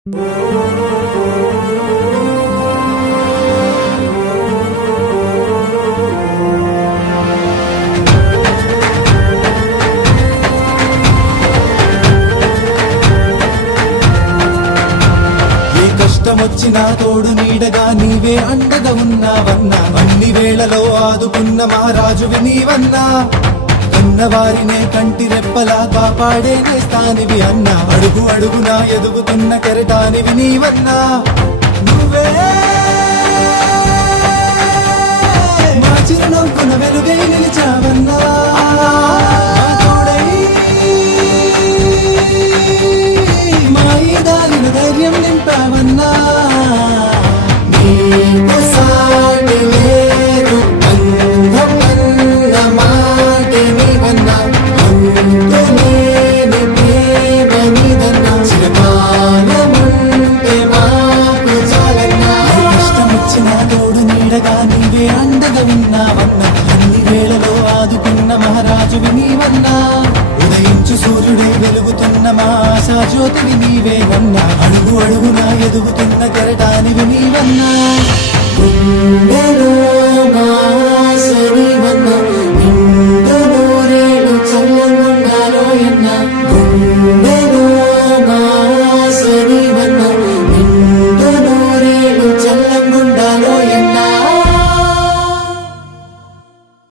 కష్టమొచ్చినా తోడు నీడగా నీవే అండగా ఉన్నావన్నా, అన్ని వేళలో ఆదుకున్న మహారాజువి నీవన్నా, కన్నవారినే కంటి రెప్పలా కాపాడే నేస్తానివి అన్నా, అడుగు అడుగునా ఎదుగుతున్న కెరటానివి నీవన్నా, నువ్వే మా చిరునవ్వున వెలుగై నిలిచావన్నా, మా ఈ దారిన ధైర్యం నింపావన్నా, నీకు సాటి లేరు అందమన్న మాటే నీవన్నా, అందులేని ప్రేమ నీదన్నా, చిరకాలముంటే మాకు చాలన్నా, కష్టమొచ్చినా తోడు నీడగా నీవే అండగా ఉన్నావన్నా, అన్ని వేళలో ఆదుకున్న మహారాజువి నీవన్నా, ఉదయించు సూర్యుడే వెలుగుతున్న మా ఆశా జ్యోతివి నీవేవన్నా, అడుగు అడుగునా ఎదుగుతున్న కెరటానివి నీవన్నా.